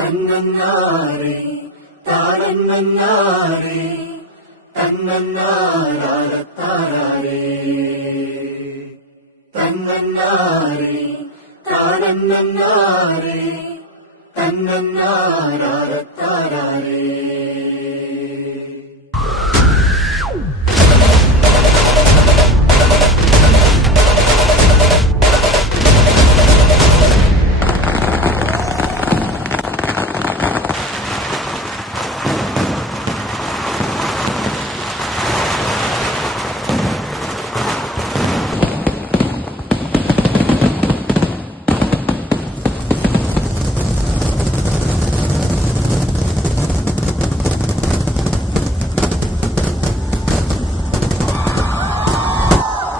തന്നന്നാരേ താരന്നന്നാരേ തന്നന്നാരാരത്താരേ തന്നന്നാരേ താരന്നന്നാരേ തന്നന്നാരാര